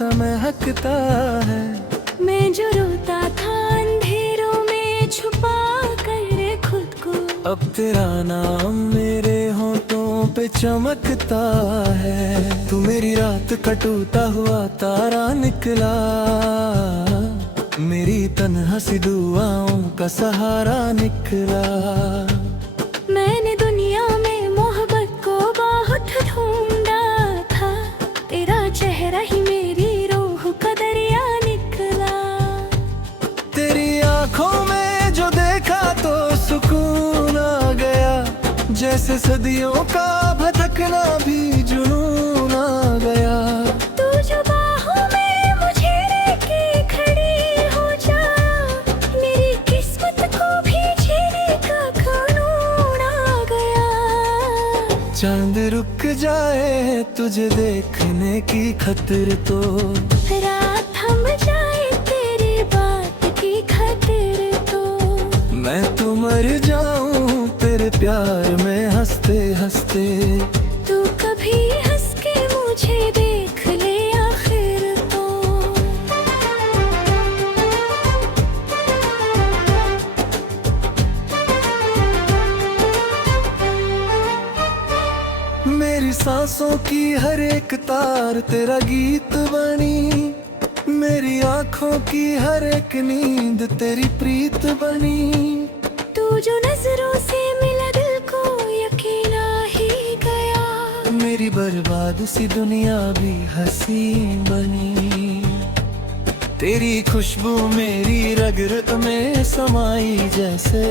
सा महकता है। मैं जो रोता था अंधेरों में छुपा कर खुद को, अब तेरा नाम मेरे होठों पे चमकता है। तू मेरी रात का टूटा हुआ तारा निकला, मेरी तन्हा सी दुआओं का सहारा निकला। मैंने दुनिया में मोहब्बत को बहुत ढूंढा था, तेरा चेहरा ही मेरी रूह का दरिया निकला। तेरी आंखों में जो देखा तो सुकून आ गया, जैसे सदियों का भटकना भी जुनून आ गया। तू जो बाहों में मुझे लेके खड़ी हो जा, मेरी किस्मत को भी जीने का कानून आ गया। चांद रुक जाए तुझे देखने की खातिर तो, रात थम जाए तेरी बात की खातिर तो, मैं तो मर जाऊं तेरे प्यार में हंसते हंसते। तू कभी हंस के मुझे देख ले आखिर तो। मेरी सांसों की हर एक तार तेरा गीत बनी, मेरी आंखों की हर एक नींद तेरी प्रीत बनी। तू जो नजरों से मिला दिल को यकीन आ ही गया, मेरी बर्बाद सी दुनिया भी हसीन बनी। तेरी खुशबू मेरी रग रग में समाई, जैसे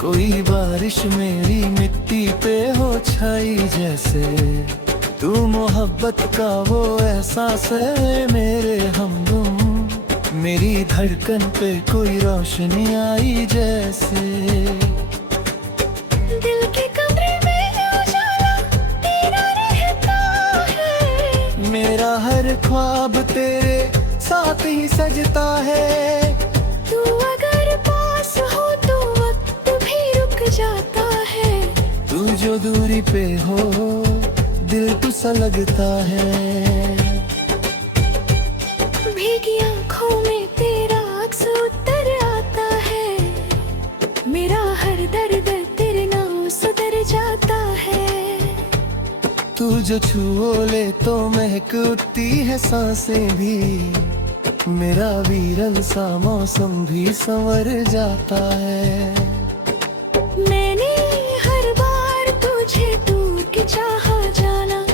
कोई बारिश मेरी मिट्टी पे हो छाई। जैसे तू मोहब्बत का वो एहसास है मेरे हमदम, मेरी धड़कन पे कोई रोशनी आई जैसे। दिल के कमरे में उजाला तेरा रहता है, मेरा हर ख्वाब तेरे साथ ही सजता है। तू अगर पास हो तो वक्त भी रुक जाता है, तू जो दूरी पे हो दिल तो सा लगता है। भीगी आंखों में तेरा अक्स उतर आता है, मेरा हर दर्द तेरे नाम सुधर जाता है। तू जो छुओ ले तो महक उठती है सांसें भी, मेरा वीरन सा मौसम भी संवर जाता है। मैंने हर बार तुझे दूर के चाहा जाना,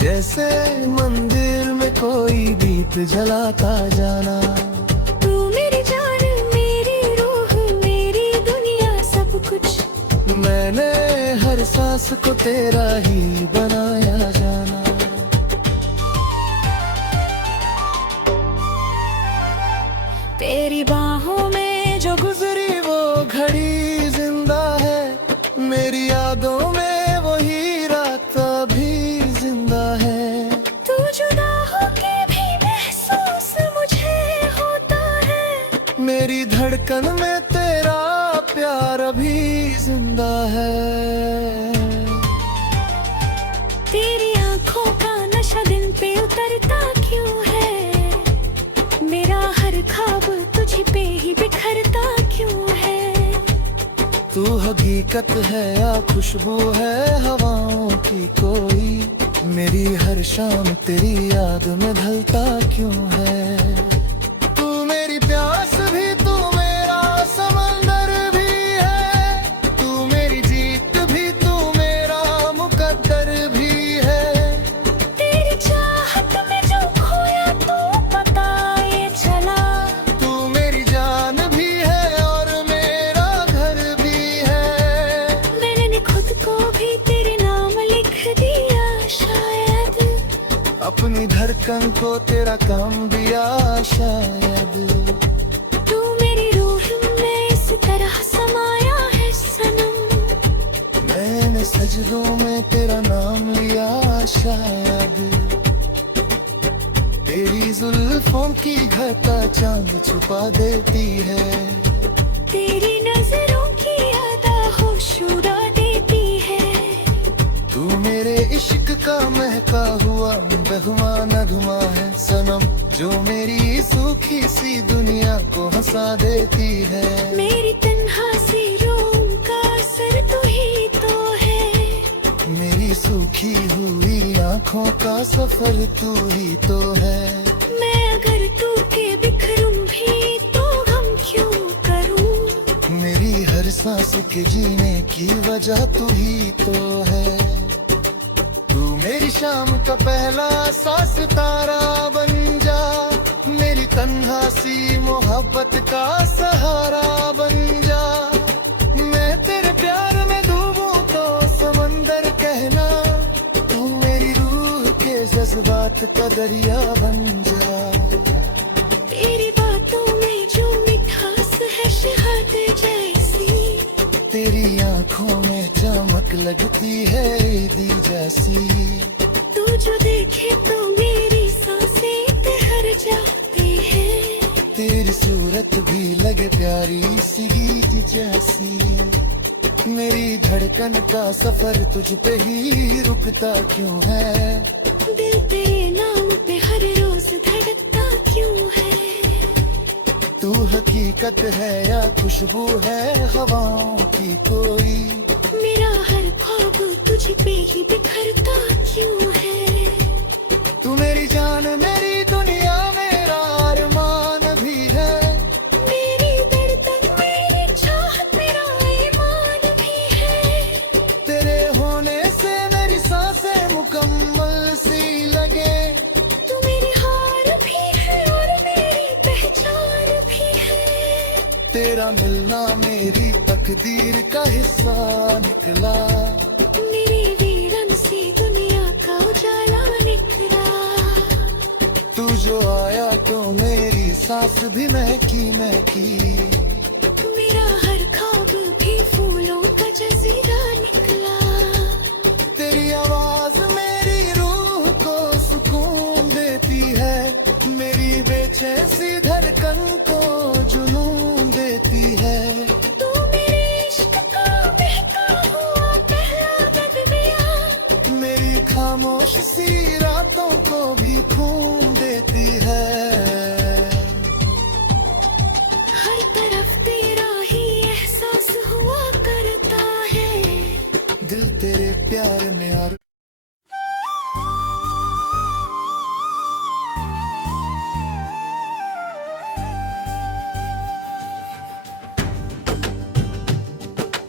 जैसे मंदिर में कोई दीप जलाता जाना। तू मेरी जान मेरी रूह मेरी दुनिया सब कुछ, मैंने हर सांस को तेरा ही बनाया जाना। तेरी बाहों में जो गुजरी वो घड़ी जिंदा है, मेरी यादों में वही रात अभी जिंदा है। तू जुदा होके भी महसूस मुझे होता है, मेरी धड़कन में तेरा प्यार अभी जिंदा है। तेरी आंखों का नशा दिल पे उतरता क्यों है, मेरा हर ख्वाब तुझे पे ही बिखरता क्यों है। तू हकीकत है या खुशबू है हवाओं की कोई, मेरी हर शाम तेरी याद में ढलता क्यों है। तू मेरी प्यास भी तू मेरा समंदर भी है, तू मेरी जीत भी तू मेरा मुकद्दर भी है। तेरी चाहत में जो खोया तो पता ये चला, तू मेरी जान भी है और मेरा घर भी है। मैंने खुद को भी तेरे नाम लिख दिया शायद, अपनी धड़कन को तेरा काम दिया शायद। तू मेरी रूह में इस तरह समाया है सनम, मैंने सजदों में तेरा नाम लिया शायद। तेरी जुल्फों की घटा चांद छुपा देती है, तेरी नजरों की अदा होश उड़ा देती है। तू मेरे इश्क का महका हुआ बहुमा नगमा है सनम। जो मेरी सूखी सी दुनिया को हंसा देती है। मेरी तन्हा सी रूम का असर तू ही तो है। मेरी सूखी हुई आँखों का सफर तू ही तो है। मैं अगर टूटे बिखरूं भी तो गम क्यों करूं। मेरी हर सांस के जीने की वजह तू ही तो है। तू मेरी शाम का पहला सा सितारा बन जा। मेरी तन्हा सी मोहब्बत का सहारा बन जा। मैं तेरे प्यार में डूबूं तो समंदर कहना। तू मेरी रूह के जज्बात का दरिया बन जा। तेरी बातों में जो मिठास है शहद जैसी। तेरी आँखों में चमक लगती है ईदी जैसी। तू जो देखे तो मेरी सांसें ठहर जाती है। तेरी सूरत भी लगे प्यारी सी गीत जैसी। मेरी धड़कन का सफर तुझ पे ही रुकता क्यों है। दिल तेरे नाम पे हर रोज धड़कता क्यों है। तू हकीकत है या खुशबू है हवाओं की कोई। मेरा हर ख्वाब तुझ पे ही बिखरता क्यों है। तू मेरी जान मेरी दुनिया मेरा अरमान भी है। मेरी धड़कन मेरी चाहत मेरा ईमान भी है। तेरे होने से मेरी सांसें मुकम्मल सी लगे। तू मेरी हार भी है और मेरी पहचान भी है। तेरा मिलना मेरी तकदीर का हिस्सा निकला। मेरी वीरन सी दुनिया का उजाला निकला। तू जो आया तो मेरी सांस भी महकी महकी। मेरा हर ख्वाब भी फूलों का जजीरा निकला। तेरी आवाज मेरी रूह को सुकून देती है। मेरी बेचैन सी धड़कन को जुनून देती है। तू मेरे इश्क का बहका हुआ पहला नगमिया। मेरी खामोश सी रातों को भी खून देती है। हर तरफ तेरा ही एहसास हुआ करता है। दिल तेरे प्यार में और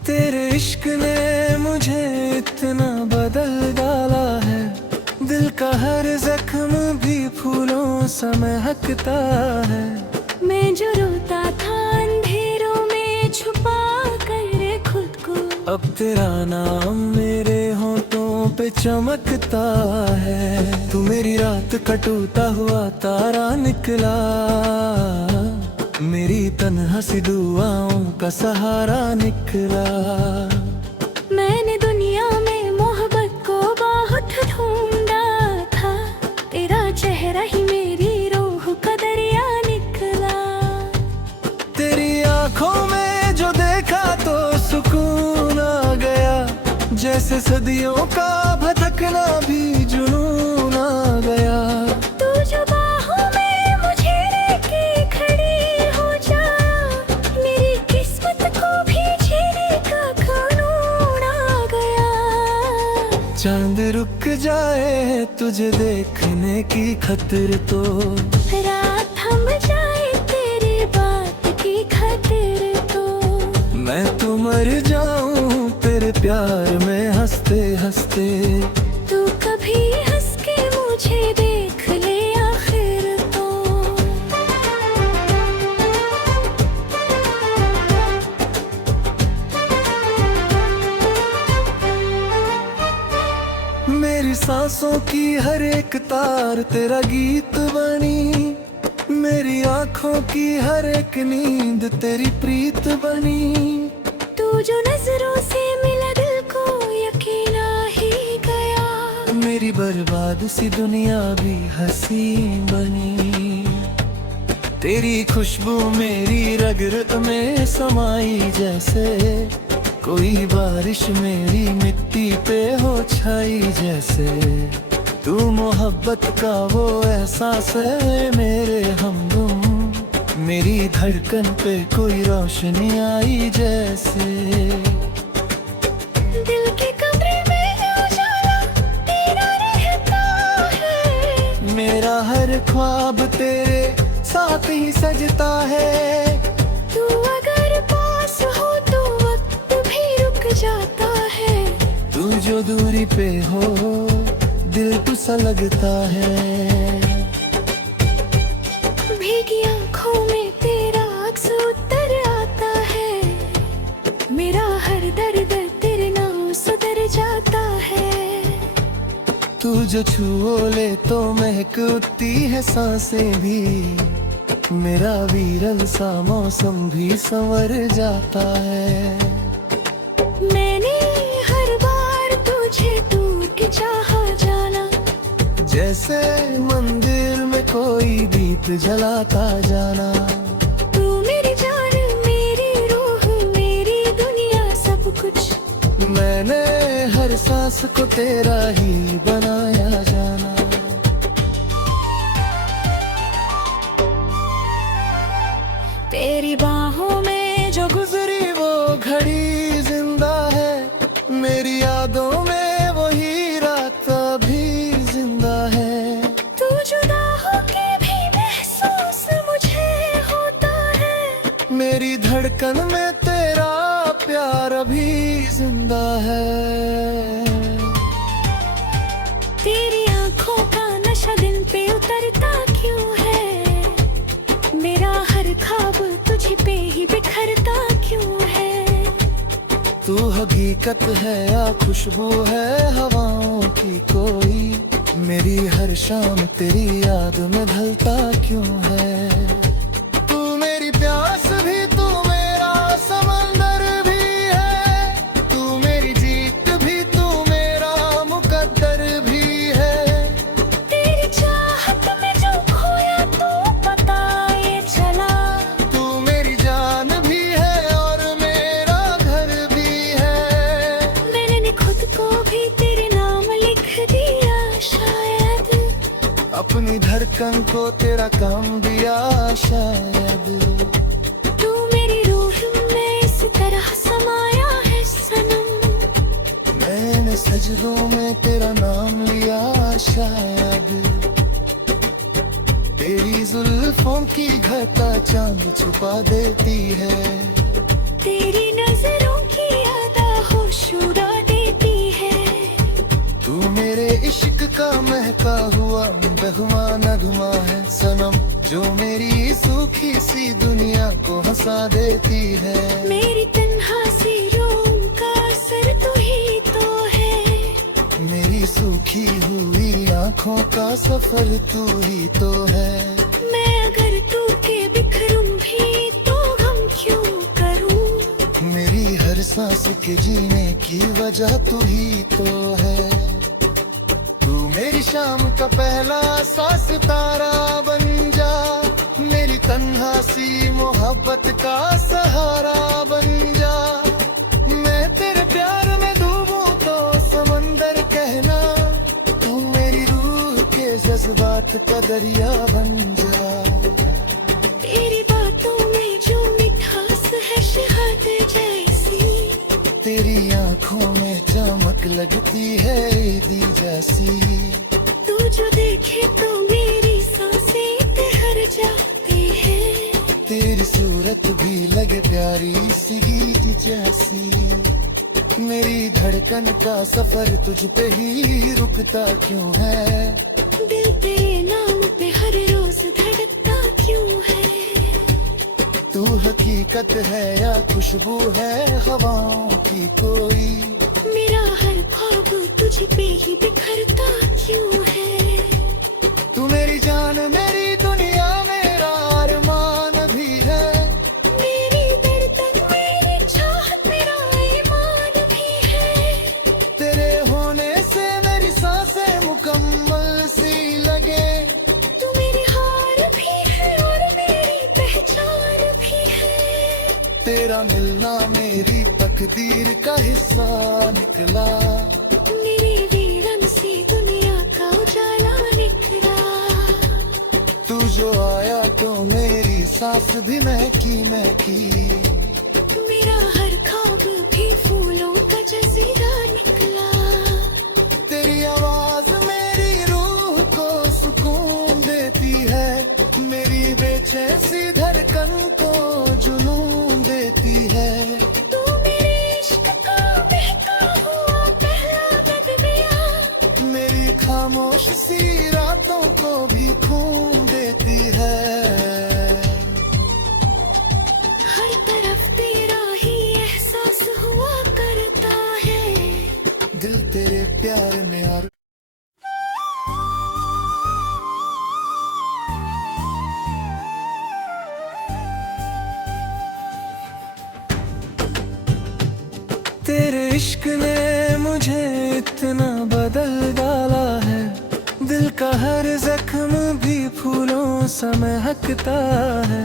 तेरे इश्क ने मुझे इतना बदल डाला है। दिल का हर जख्म भी फूलों सा महकता है। मैं जो रोता था अंधेरों में छुपा कर खुद को। अब तेरा नाम मेरे होठों पे चमकता है। तू मेरी रात का टूटा हुआ तारा निकला। मेरी तन्हा सी दुआओं का सहारा निकला। मैंने दुनिया में मोहब्बत को बहुत ढूंढा था। तेरा चेहरा ही मेरी रूह का दरिया निकला। तेरी आँखों में जो देखा तो सुकून आ गया। जैसे सदियों का भटकना भी जुनून आ गया। तू जो बाहों में मुझे लेके खड़ी हो जा। मेरी किस्मत को भी जीने का कानून आ गया। चांद रुक जाए तुझे देखने की खतर तो। रात थम जाए तेरी बात की खातिर तो। मैं तो मर जाऊं तेरे प्यार में हंसते हंसते। तू कभी हंस के मुझे देख ले आखिर तो। मेरी सांसों की हर एक तार तेरा गीत बनी। मेरी आँखों की हर एक नींद तेरी प्रीत बनी। तू जो नजरों से मिला दिल को यकीन आ ही गया। मेरी बर्बाद सी दुनिया भी हंसी बनी। तेरी खुशबू मेरी रग रग में समाई जैसे। कोई बारिश मेरी मिट्टी पे हो छाई जैसे। तू मोहब्बत का वो एहसास है मेरे हमदम, मेरी धड़कन पे कोई रोशनी आई जैसे। दिल के कमरे में उजाला तेरा रहता है, मेरा हर ख्वाब तेरे साथ ही सजता है। तू अगर पास हो तो वक्त भी रुक जाता है, तू जो दूरी पे हो दिल तो सा लगता है। भीगी आंखों में तेरा अक्स उतर आता है, मेरा हर दर्द तेरे नाम सुधर जाता है। तू जो छुओ ले तो महक उठती है सांसें भी, मेरा वीरन सा मौसम भी संवर जाता है। मैंने हर बार तुझे दूर के चाहा जाना, जैसे मंदिर में कोई दीप जलाता जाना। तू मेरी जान मेरी रूह मेरी दुनिया सब कुछ, मैंने हर सांस को तेरा ही बनाया जाना। तेरी बाहों में जो गुजरी वो घड़ी जिंदा है, मेरी यादों में वही रात अभी जिंदा है। तू जुदा होके भी महसूस मुझे होता है, मेरी धड़कन में तेरा प्यार अभी जिंदा है। तेरी आंखों का नशा दिल पे उतरता क्यों है, मेरा हर ख्वाब तुझ पे ही बिखरता क्यों है। तू हकीकत है या खुशबू है हवाओं की कोई, मेरी हर शाम तेरी याद में ढलता क्यों है। तू मेरी प्यास भी तू मेरा समंदर भी है, तू मेरी जीत भी तू मेरा मुकद्दर भी है। तेरी चाहत में जो खोया तो पता ये चला, तू मेरी जान भी है और मेरा घर भी है। मैंने खुद को भी तेरे नाम लिख दिया शायद, अपनी धड़कन को तेरा काम दिया शायद। तू मेरी रूह में इस तरह समाया है सनम, मैंने सजदों में तेरा नाम लिया शायद। तेरी जुल्फों की घटा चांद छुपा देती है, तेरी नजरों की अदा होश उड़ा देती है। तू मेरे इश्क का महका हुआ बहुमा नगमा है सनम, जो मेरी सूखी सी दुनिया को हंसा देती है। मेरी तन्हा सी रूम का असर तू ही तो है, मेरी सूखी हुई आंखों का सफर तू ही तो है। मैं अगर टूटे बिखरूं भी तो गम क्यों करूं, मेरी हर सांस के जीने की वजह तू ही तो है। तू मेरी शाम का पहला सा सितारा बन जा, मेरी तन्हा सी मोहब्बत का सहारा बन जा। मैं तेरे प्यार में डूबूं तो समंदर कहना, तू मेरी रूह के जज्बात का दरिया बन जा। तेरी बातों में जो मिठास है शहद जैसी, तेरी आंखों में चमक लगती है ईदी जैसी। तू जो देखे तो मेरी सांसें ठहर जाती है, तेरी सूरत भी लगे प्यारी सी गीत जैसी। मेरी धड़कन का सफर तुझ पे ही रुकता क्यों है, दिल तेरे नाम पे हर रोज धड़कता क्यों है। तू हकीकत है या खुशबू है हवाओं की कोई, मेरा हर ख्वाब तुझ पे ही बिखरता क्यों है। तू मेरी जान मेरी दुनिया मेरा अरमान भी है, मेरी धड़कन मेरी चाहत मेरा ईमान भी है। तेरे होने से मेरी सांसें मुकम्मल सी लगे। तू मेरी हार भी है और मेरी पहचान भी है, तेरा मिलना मेरी तकदीर का हिस्सा निकला। मेरी वीरन सी दुनिया का उजाला सांस भी महकी महकी। मेरा हर ख्वाब भी फूलों का जजीरा निकला। तेरी आवाज मेरी रूह को सुकून देती है, मेरी बेचैन सी धड़कन को जुनून देती है। तू मेरे इश्क का बहका हुआ पहला बदबिया। मेरी खामोश सी रातों को भी खून देती है। हर तरफ तेरा ही एहसास हुआ करता है। दिल तेरे प्यार में और तेरे इश्क ने मुझे इतना बदल डाला है, दिल का हर जख्म भी फूलों सा महकता है।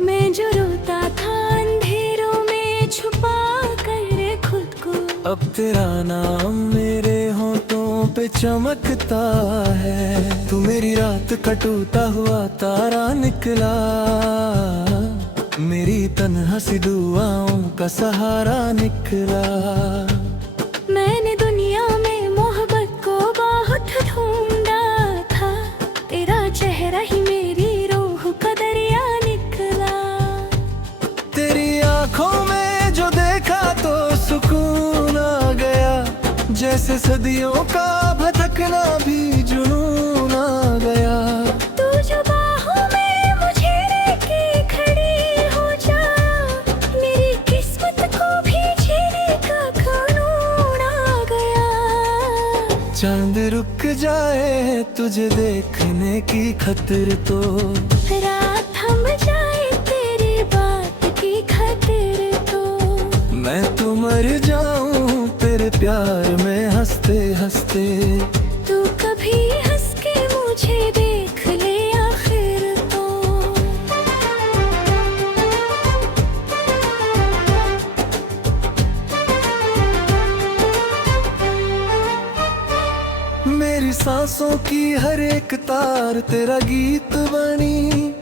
मैं जो रोता था अंधेरों में छुपा कर खुद को, अब तेरा नाम मेरे होठों पे चमकता है। तू मेरी रात का टूटा हुआ तारा निकला, मेरी तन्हा सी दुआओं का सहारा निकला। मैंने दुनिया में मोहब्बत को बहुत ढूंढा था, तेरा चेहरा ही मेरी रूह का दरिया निकला। तेरी आंखों में जो देखा तो सुकून आ गया, जैसे सदियों का भटकना भी जुनून आ गया। तू जो बाहों में मुझे लेके खड़ी हो जा, मेरी किस्मत को भी जीने का कानून आ गया। चांद रुक जाए तुझे देखने की खतर तो, रात थम जाए तेरी बात की खातिर तो, मैं तो मर जाऊं तेरे प्यार में हंसते हंसते। तू कभी हंस के मुझे देख ले आखिर तो। मेरी सांसों की हर एक तार तेरा गीत बनी,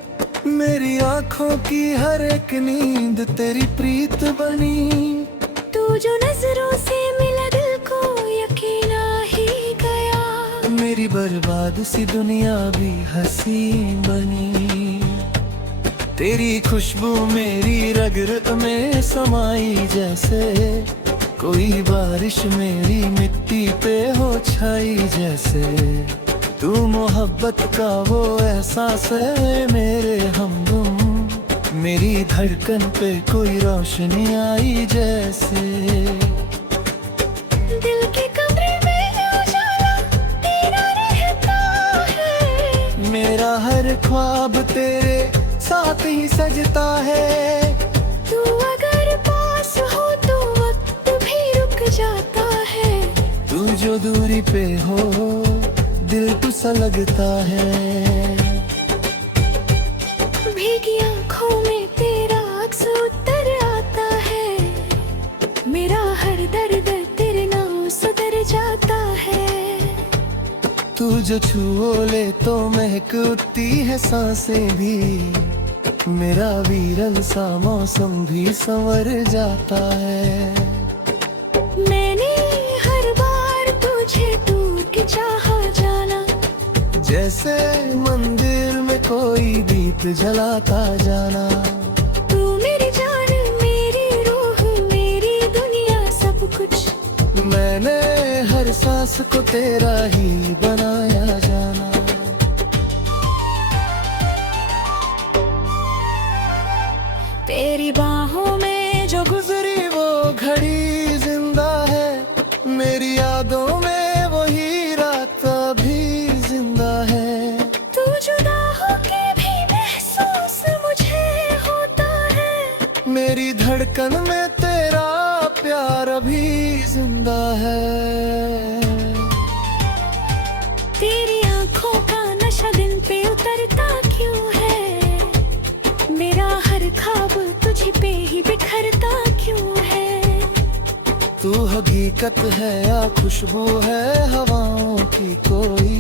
मेरी आंखों की हर एक नींद तेरी प्रीत बनी। तू जो नजरों से मिला दिल को यकीन आ ही गया, मेरी बर्बाद सी दुनिया भी हसीन बनी। तेरी खुशबू मेरी रग रग में समाई, जैसे कोई बारिश मेरी मिट्टी पे हो छाई। जैसे तू मोहब्बत का वो एहसास है मेरे हमदम, मेरी धड़कन पे कोई रोशनी आई जैसे। दिल के कमरे में उजाला तेरा रहता है, मेरा हर ख्वाब तेरे साथ ही सजता है। तू अगर पास हो तो वक्त भी रुक जाता है, तू जो दूरी पे हो दिल तो सा लगता है। भीगी आंखों में तेरा अक्स उतर आता है, मेरा हर दर्द तेरे नाम सुधर जाता है। तू जो छुओ ले तो महक उठती है सांसें भी, मेरा वीरन सा मौसम भी संवर जाता है। मैंने हर बार तुझे दूर के चाहा जाना, जैसे मंदिर में कोई दीप जलाता जाना। तू मेरी जान मेरी रूह मेरी दुनिया सब कुछ, मैंने हर सांस को तेरा ही बनाया जाना। तेरी बाहों में जो गुजरी वो घड़ी जिंदा है, मेरी यादों में वही रात अभी जिंदा है। तू जुदा होके भी महसूस मुझे होता है, मेरी धड़कन में तेरा प्यार अभी जिंदा है। तेरी आंखों का नशा दिल पे उतरता क्यों है, मेरा हर ख्वाब तुझ पे ही बिखरता क्यों है। तू हकीकत है या खुशबू है हवाओं की कोई,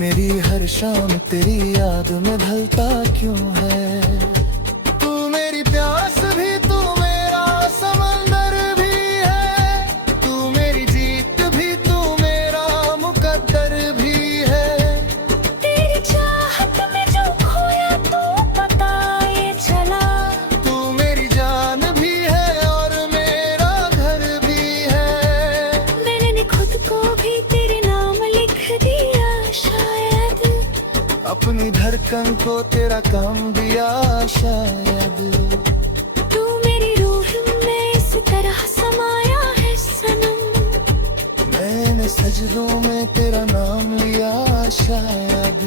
मेरी हर शाम तेरी याद में ढलता क्यों है। अपनी धड़कन को तेरा काम दिया शायद। तू मेरी रूह में इस तरह समाया है सनम, मैंने सजदों में तेरा नाम लिया शायद।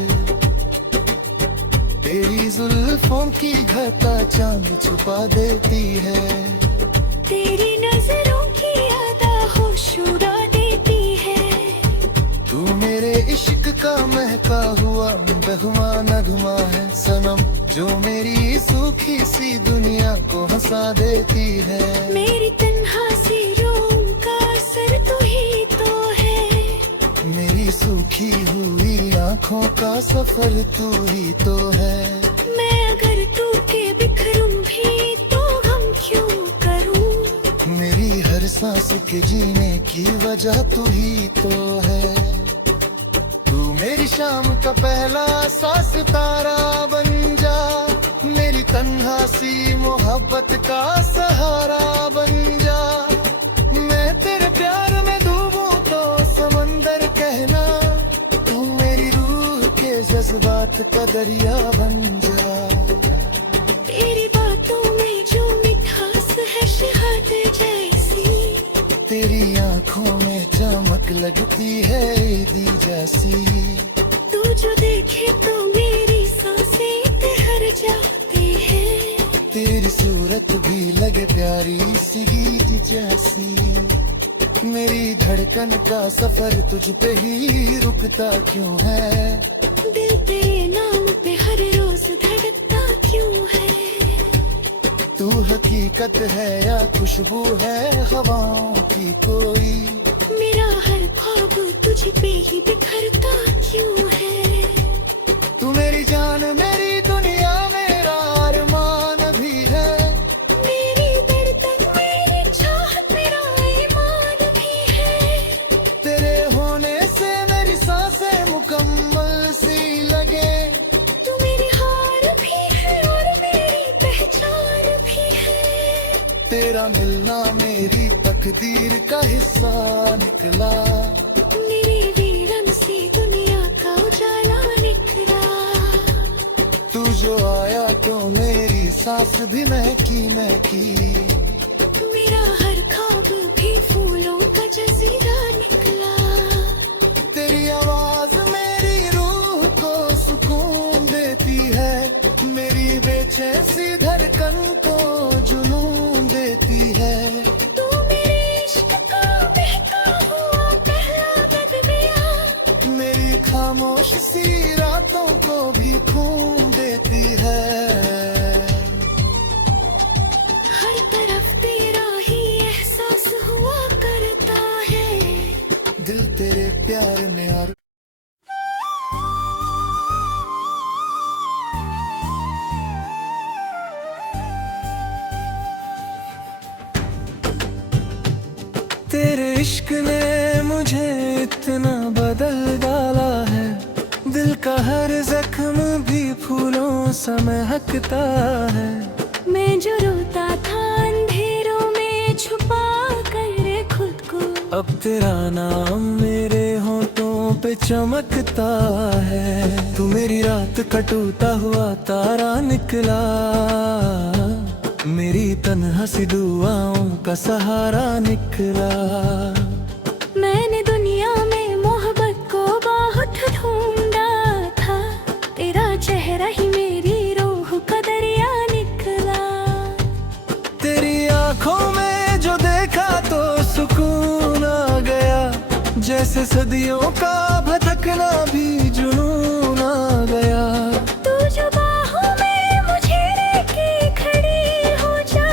तेरी जुल्फों की घटा चांद छुपा देती है, तेरी नजरों की अदा होश उड़ा देती है। तू मेरे इश्क का महका हुआ बहुआ नगमा है सनम, जो मेरी सूखी सी दुनिया को हंसा देती है। मेरी तन्हा सी रूह का असर तू ही तो है, मेरी सूखी हुई आँखों का सफर तू ही तो है। मैं अगर टूटे बिखरूं भी तो गम क्यों करूं, मेरी हर सांस के जीने की वजह तू ही तो है। तू मेरी शाम का पहला सा सितारा बन जा, मेरी तन्हा सी मोहब्बत का सहारा बन जा। मैं तेरे प्यार में डूबूं तो समंदर कहना, तू मेरी रूह के जज्बात का दरिया बन जा। तेरी बातों में जो मिठास है शहद जैसी, तेरी आँखों में चमक लगती है ईदी जैसी। तू जो देखे तो मेरी सांसें ठहर जाती है। तेरी सूरत भी लगे प्यारी सी गीत जैसी। मेरी धड़कन का सफर तुझ पे ही रुकता क्यों है, दिल तेरे नाम पे हर रोज धड़कता क्यों है। तू हकीकत है या खुशबू है हवाओं की कोई, मेरा हर ख्वाब तुझ पे ही बिखरता क्यों है। तू मेरी जान मेरी दुनिया मेरा अरमान भी है, मेरी धड़कन मेरी चाहत मेरा ईमान भी है। तेरे होने से मेरी सांसें मुकम्मल सी लगे। तू मेरी हार भी है और मेरी पहचान भी है। तेरा मिलना मेरी तकदीर का हिस्सा निकला, मेरी वीरन सी दुनिया का उजाला निकला। तू जो आया तो मेरी सांस भी महकी महकी। मेरा हर ख्वाब भी फूलों का जजीरा निकला। तेरी आवाज मेरी रूह को सुकून देती है, मेरी बेचैन सी धड़कन को जुनून देती है। तू मेरे इश्क का बहका हुआ पहला बदमिया, मेरी खामोश सी रातों को भी खून देती है। हर तरफ तेरा ही एहसास हुआ करता है। दिल तेरे प्यार में और तेरे इश्क ने मुझे इतना बदल डाला है, दिल का हर जख्म भी फूलों सा महकता है। मैं जो रोता था अंधेरों में छुपा कर खुद को, अब तेरा नाम मेरे होठों पे चमकता है। तू मेरी रात का टूटा हुआ तारा निकला, मेरी तन्हा सी दुआओं का सहारा निकला। मैंने दुनिया में मोहब्बत को बहुत ढूंढा था, तेरा चेहरा ही मेरी रूह का दरिया निकला। तेरी आँखों में जो देखा तो सुकून आ गया, जैसे सदियों का भटकना भी जुनून आ गया। तू जो बाहों में मुझे लेके खड़ी हो जा,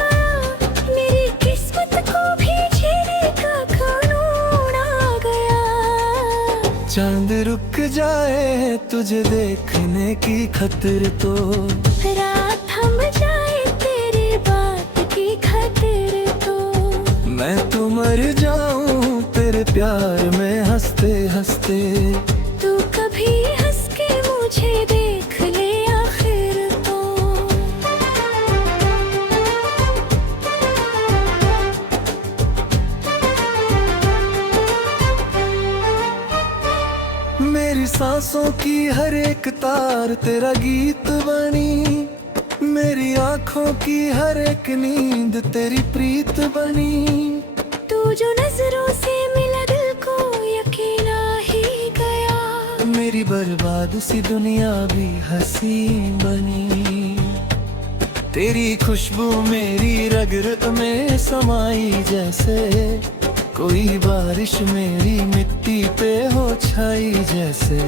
मेरी किस्मत को भी जीने का कानून आ गया। चांद रुक जाए तुझे देखने की खतर तो, रात थम जाए तेरी बात की खातिर तो, मैं तो मर जाऊं तेरे प्यार में हंसते हंसते। तू कभी हंस के मुझे देख ले आखिर तो। मेरी सांसों की हर एक तार तेरा गीत बनी, मेरी आंखों की हर एक नींद तेरी प्रीत बनी। तू जो नजरों से मिला दिल को यकीन आ ही गया, मेरी बर्बाद सी दुनिया भी हंसी बनी। तेरी खुशबू मेरी रग रग में समाई जैसे, कोई बारिश मेरी मिट्टी पे हो छाई जैसे।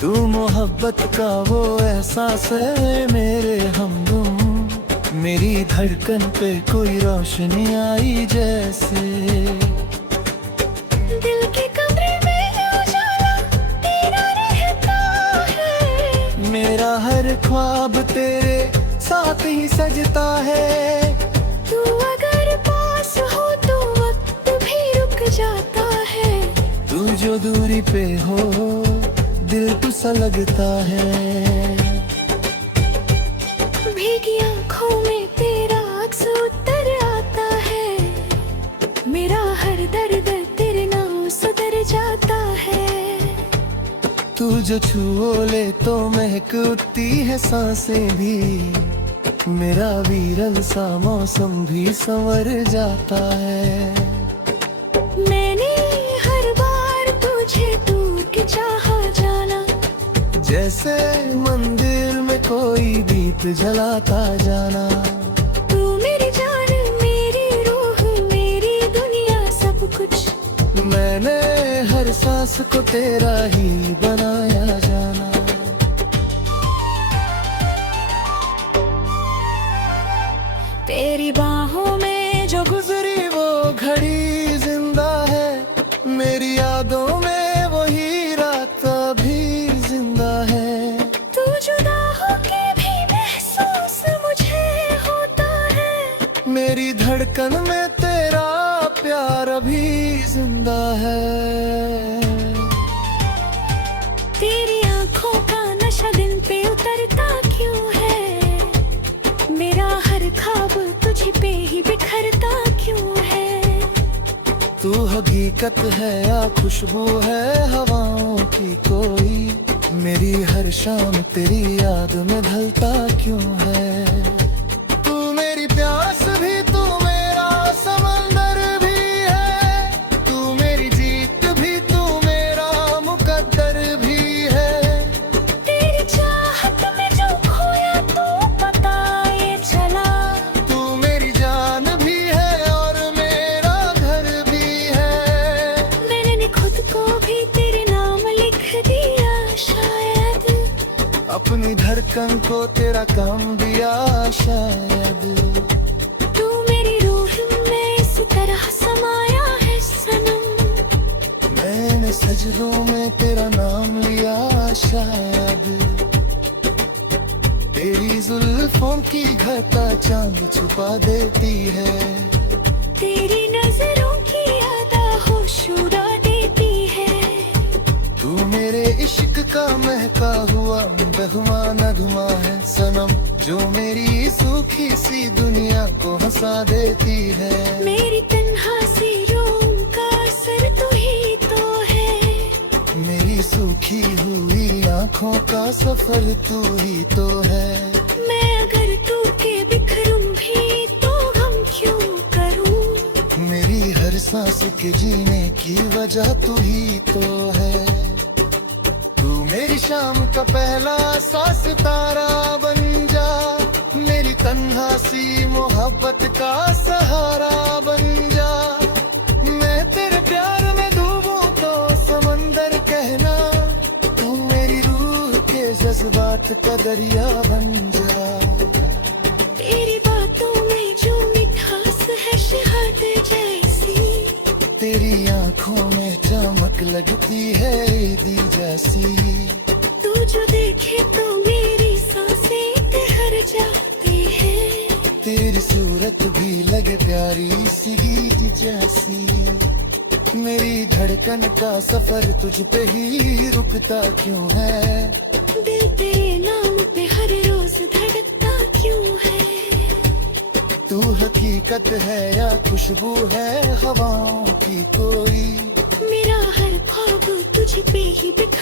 तू मोहब्बत का वो एहसास है मेरे हमदम, मेरी धड़कन पे कोई रोशनी आई जैसे। दिल के कमरे में उजाला तेरा रहता है, मेरा हर ख्वाब तेरे साथ ही सजता है। तू अगर पास हो तो वक्त भी रुक जाता है, तू जो दूरी पे हो दिल तो सा लगता है। भीगी आंखों में तेरा अक्स उतर आता है, मेरा हर दर्द तेरे नाम सुधर जाता है। तू जो छुओ ले तो महक उठती है सांसें भी, मेरा वीरन सा मौसम भी संवर जाता है। मैंने हर बार तुझे दूर के चाहा जाना, जैसे मंदिर में कोई दीप जलाता जाना। तू मेरी जान मेरी रूह मेरी दुनिया सब कुछ, मैंने हर सांस को तेरा ही बनाया जाना। तेरी बाहों में जो गुजरी वो घड़ी जिंदा है, मेरी यादों में वही रात अभी जिंदा है। तू जुदा होके भी महसूस मुझे होता है, मेरी धड़कन में तेरा प्यार अभी जिंदा है। तेरी आंखों का नशा दिल पे उतरता क्यों है, मेरा हर ख्वाब तुझ पे ही बिखरता क्यों है। तू हकीकत है या खुशबू है हवाओं की कोई, मेरी हर शाम तेरी याद में ढलता क्यों है। तू मेरी प्यास भी तू मेरा समंदर भी है, तू मेरी जीत भी तू मेरा मुकद्दर भी है। तेरी चाहत में जो खोया तो पता ये चला, तू मेरी जान भी है और मेरा घर भी है। मैंने खुद को भी तेरे नाम लिख दिया शायद, अपनी धड़कन को तेरा काम दिया शायद। तू मेरी रूह में इसी तरह समाया है सनम, मैंने सजदों में तेरा नाम लिया शायद। तेरी जुल्फों की घटा चांद छुपा देती है, तेरी नजरों की यादा होश उड़ा देती है। तू मेरे इश्क का महका हुआ बहुमा नगमा है सनम, जो मेरी सूखी सी दुनिया को हंसा देती है। मेरी तन्हा सी रूम का असर तू ही तो है, मेरी सूखी हुई आंखों का सफर तू ही तो है। मैं अगर तू के बिखरूं भी तो गम क्यों करूं, मेरी हर सांस के जीने की वजह तू ही तो है। तू मेरी शाम का पहला सा सितारा बन जा, मेरी तन्हा सी मोहब्बत का सहारा बन जा। मैं तेरे प्यार में डूबूं तो समंदर कहना, तू मेरी रूह के जज्बात का दरिया बन जा। तेरी बातों में जो मिठास है शहद जैसी, तेरी आंखों में चमक लगती है ईदी जैसी। तू जो देखे तो मेरी सांसें ठहर जाती है, तेरी सूरत भी लगे प्यारी सी गीत जैसी। मेरी धड़कन का सफर तुझ पे ही रुकता क्यों है, दिल तेरे नाम पे हर रोज धड़कता क्यों है। तू हकीकत है या खुशबू है हवाओं की कोई, मेरा हर ख्वाब तुझ पे ही बिखर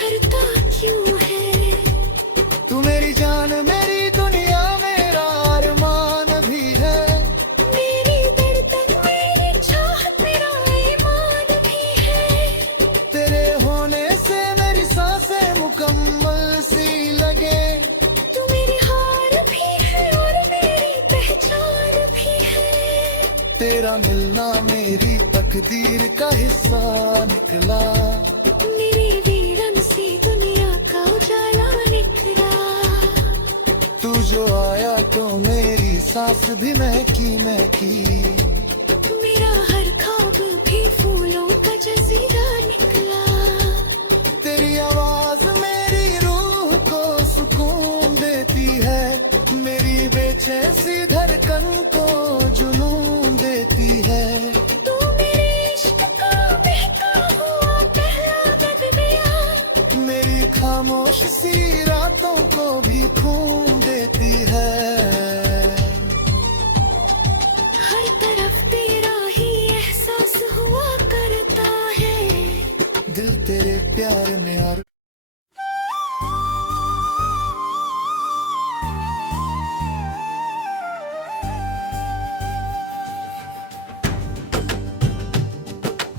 तेरा मिलना मेरी तकदीर का हिस्सा निकला। मेरी वीरन सी दुनिया का उजाला निकला। तू जो आया तो मेरी सांस भी महकी महकी। मेरा हर ख्वाब भी फूलों का जजीरा निकला। तेरी आवाज मेरी रूह को सुकून देती है, मेरी बेचैन सी धड़कन को जुनून देती है। तू मेरे इश्क का बहका हुआ पहला दरमियाँ। मेरी खामोश सी रातों को भी खून देती है। हर तरफ तेरा ही एहसास हुआ करता है। दिल तेरे प्यार में यार।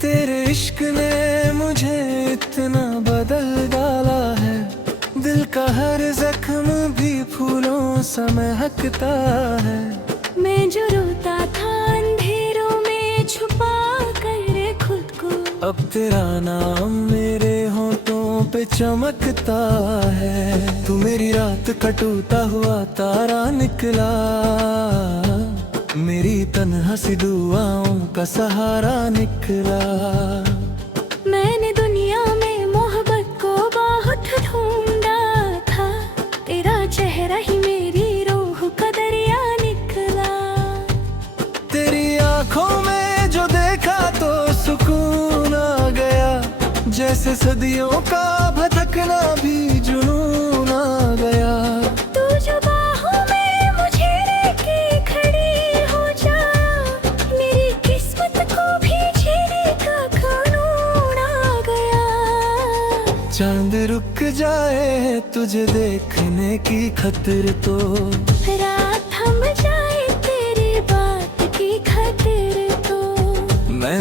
तेरे इश्क ने मुझे इतना बदल डाला है, दिल का हर जख्म भी फूलों सा महकता है। मैं जो रोता था अंधेरों में छुपा कर खुद को, अब तेरा नाम मेरे होठों पे चमकता है। तू मेरी रात का टूटा हुआ तारा निकला, मेरी तन्हा सी दुआओं का सहारा निकला। मैंने दुनिया में मोहब्बत को बहुत ढूंढा था, तेरा चेहरा ही मेरी रूह का दरिया निकला। तेरी आंखों में जो देखा तो सुकून आ गया, जैसे सदियों का भटकना भी जुनून आ गया। तू जो बाहों में मुझे लेके खड़ी हो जा, मेरी किस्मत को भी जीने का कानून आ गया। चांद रुक जाए तुझे देखने की खतर तो, रात थम जाए तेरी बात की खातिर तो, मैं